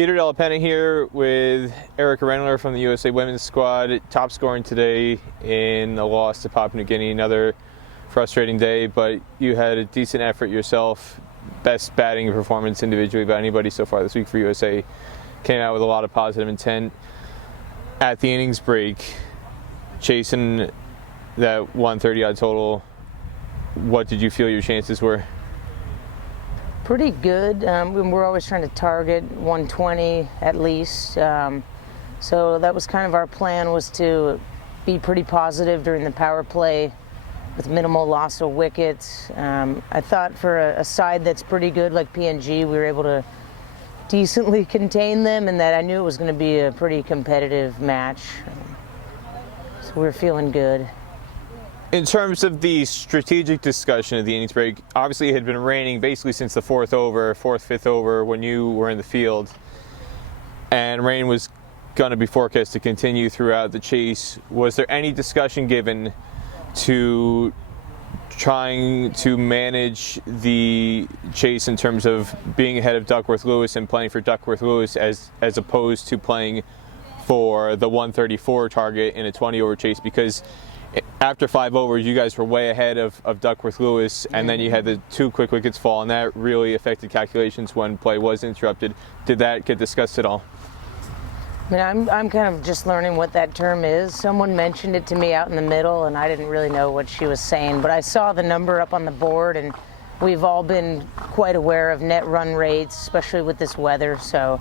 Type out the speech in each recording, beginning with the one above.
Peter Della Penna here with Erica Rendler from the USA Women's Squad. Top scoring today in a loss to Papua New Guinea. Another frustrating day, but you had a decent effort yourself. Best batting performance individually by anybody so far this week for USA. Came out with a lot of positive intent. At the innings break, chasing that 130 odd total, what did you feel your chances were? Pretty good. We're always trying to target 120 at least. So that was kind of our plan, was to be pretty positive during the power play with minimal loss of wickets. I thought for a side that's pretty good like PNG, we were able to decently contain them, and that I knew it was going to be a pretty competitive match. So we were feeling good. In terms of the strategic discussion of the innings break, obviously it had been raining basically since the fifth over when you were in the field, and rain was going to be forecast to continue throughout the chase. Was there any discussion given to trying to manage the chase in terms of being ahead of Duckworth-Lewis and playing for Duckworth-Lewis as opposed to playing for the 134 target in a 20-over chase? Because after 5 overs, you guys were way ahead of Duckworth-Lewis, and then you had the 2 quick wickets fall, and that really affected calculations when play was interrupted. Did that get discussed at all? I mean, I'm kind of just learning what that term is. Someone mentioned it to me out in the middle, and I didn't really know what she was saying, but I saw the number up on the board, and we've all been quite aware of net run rates, especially with this weather. So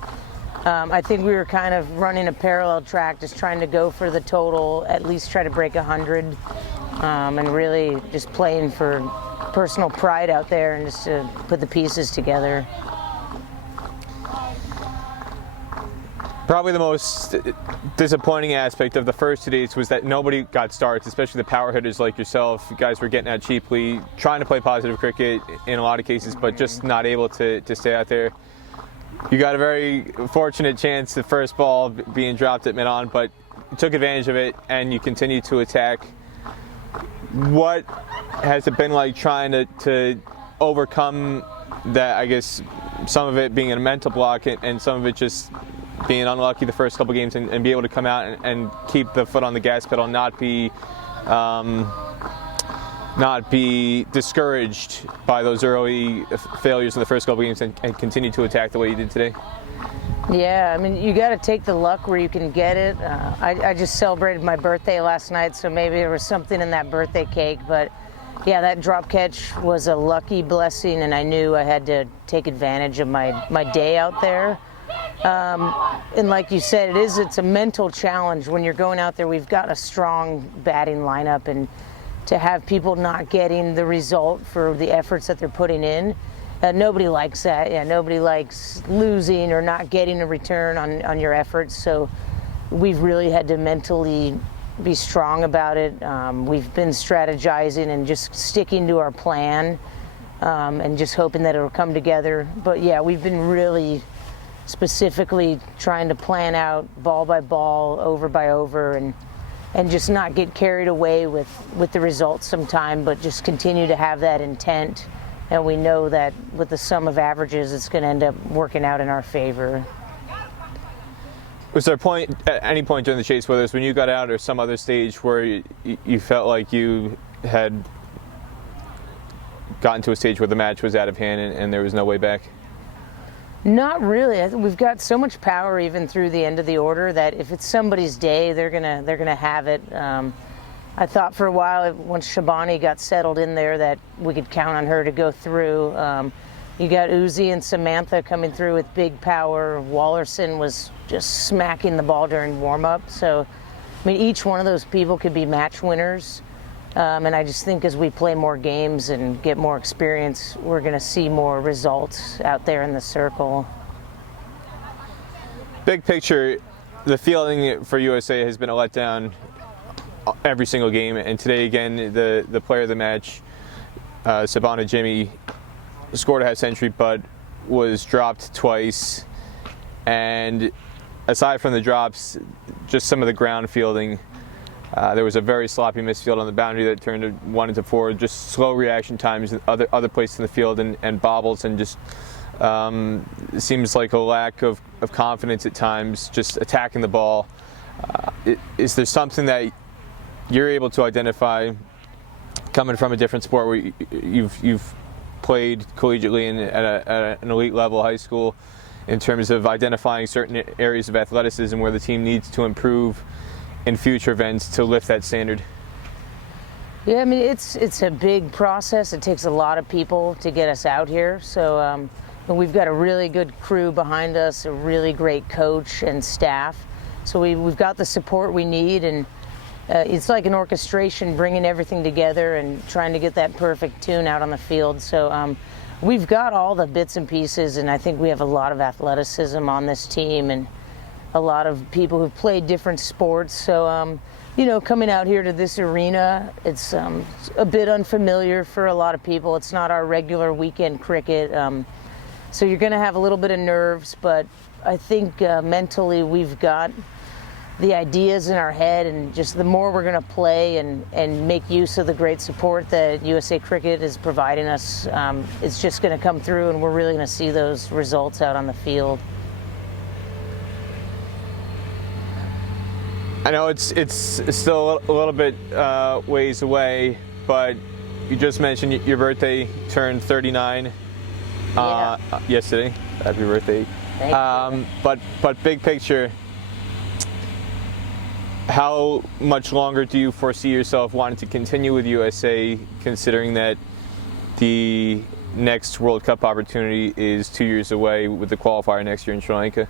I think we were kind of running a parallel track, just trying to go for the total, at least try to break 100, and really just playing for personal pride out there and just to put the pieces together. Probably the most disappointing aspect of the first 2 days was that nobody got starts, especially the power hitters like yourself. You guys were getting out cheaply, trying to play positive cricket in a lot of cases, but just not able to stay out there. You got a very fortunate chance, the first ball being dropped at mid-on, but you took advantage of it and you continued to attack. What has it been like trying to overcome that, I guess, some of it being a mental block and some of it just being unlucky the first couple games and be able to come out and keep the foot on the gas pedal, not be discouraged by those early failures in the first couple games and continue to attack the way you did today? Yeah, I mean, you got to take the luck where you can get it. I just celebrated my birthday last night, so maybe there was something in that birthday cake, but yeah, that drop catch was a lucky blessing, and I knew I had to take advantage of my day out there. And like you said, it's a mental challenge when you're going out there. We've got a strong batting lineup, and to have people not getting the result for the efforts that they're putting in, nobody likes that. Yeah, nobody likes losing or not getting a return on your efforts. So we've really had to mentally be strong about it. We've been strategizing and just sticking to our plan, and just hoping that it'll come together. But yeah, we've been really specifically trying to plan out ball by ball, over by over, and just not get carried away with the results sometime, but just continue to have that intent. And we know that with the sum of averages, it's going to end up working out in our favor. Was there at any point during the chase, whether it's when you got out or some other stage, where you felt like you had gotten to a stage where the match was out of hand and there was no way back? Not really. I think we've got so much power even through the end of the order that if it's somebody's day, they're gonna have it. I thought for a while, once Shabani got settled in there, that we could count on her to go through. You got Uzi and Samantha coming through with big power. Wallerson was just smacking the ball during warm-up. So, I mean, each one of those people could be match winners. And I just think as we play more games and get more experience, we're going to see more results out there in the circle. Big picture, the fielding for USA has been a letdown every single game, and today again, the player of the match, Sabana Jimmy, scored a half century but was dropped twice. And aside from the drops, just some of the ground fielding. There was a very sloppy misfield on the boundary that turned 1 into 4. Just slow reaction times in other places in the field, and bobbles, and just It seems like a lack of confidence at times, just attacking the ball. Is there something that you're able to identify coming from a different sport where you've played collegiately and at an elite level, high school, in terms of identifying certain areas of athleticism where the team needs to improve in future events to lift that standard? Yeah, I mean, it's a big process. It takes a lot of people to get us out here. So and we've got a really good crew behind us, a really great coach and staff. So we've got the support we need, and it's like an orchestration, bringing everything together and trying to get that perfect tune out on the field. So we've got all the bits and pieces, and I think we have a lot of athleticism on this team and a lot of people who've played different sports. So, you know, coming out here to this arena, it's a bit unfamiliar for a lot of people. It's not our regular weekend cricket. So you're going to have a little bit of nerves, but I think mentally we've got the ideas in our head, and just the more we're going to play and make use of the great support that USA Cricket is providing us, it's just going to come through, and we're really going to see those results out on the field. I know it's still a little bit ways away, but you just mentioned your birthday turned 39 yesterday. Happy birthday! Thank you. But big picture, how much longer do you foresee yourself wanting to continue with USA, considering that the next World Cup opportunity is 2 years away with the qualifier next year in Sri Lanka?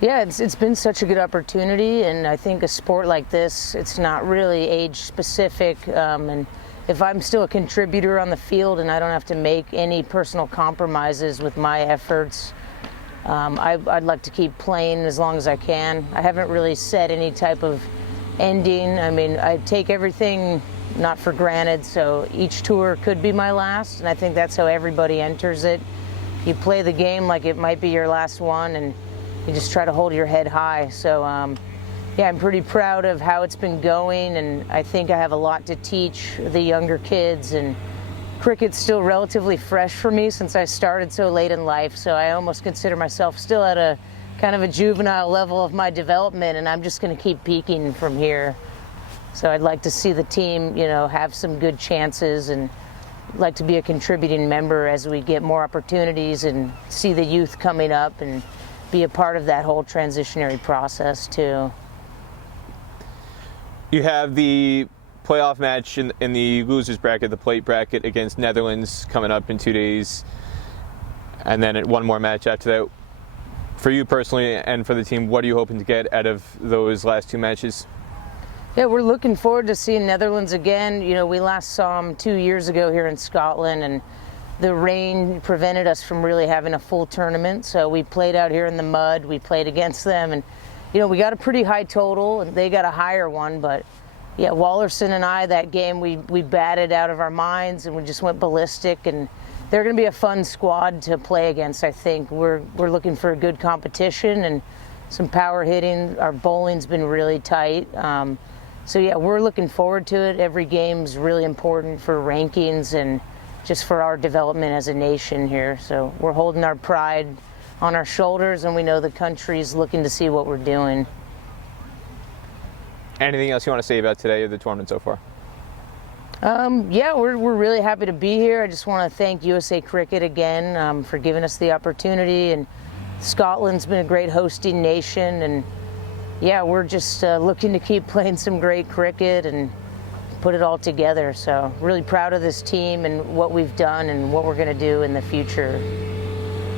Yeah, it's been such a good opportunity, and I think a sport like this, it's not really age specific, and if I'm still a contributor on the field and I don't have to make any personal compromises with my efforts, I'd like to keep playing as long as I can. I haven't really set any type of ending. I mean, I take everything not for granted, so each tour could be my last, and I think that's how everybody enters it. You play the game like it might be your last one, and you just try to hold your head high. So yeah, I'm pretty proud of how it's been going, and I think I have a lot to teach the younger kids, and cricket's still relatively fresh for me since I started so late in life, so I almost consider myself still at a kind of a juvenile level of my development, and I'm just going to keep peaking from here. So I'd like to see the team, you know, have some good chances, and like to be a contributing member as we get more opportunities and see the youth coming up and be a part of that whole transitionary process too. You have the playoff match in the losers bracket, the plate bracket, against Netherlands coming up in 2 days, and then one more match after that. For you personally and for the team, what are you hoping to get out of those last two matches? Yeah, we're looking forward to seeing Netherlands again. You know, we last saw them 2 years ago here in Scotland, and the rain prevented us from really having a full tournament, so we played out here in the mud. We played against them, and you know, we got a pretty high total, and they got a higher one, but yeah, Wallerson and I, that game, we batted out of our minds, and we just went ballistic, and they're going to be a fun squad to play against, I think. We're looking for a good competition and some power hitting. Our bowling's been really tight. So yeah, we're looking forward to it. Every game's really important for rankings and just for our development as a nation here. So we're holding our pride on our shoulders, and we know the country's looking to see what we're doing. Anything else you want to say about today or the tournament so far? Yeah, we're really happy to be here. I just want to thank USA Cricket again for giving us the opportunity, and Scotland's been a great hosting nation, and yeah, we're just looking to keep playing some great cricket and put it all together. So really proud of this team and what we've done and what we're going to do in the future.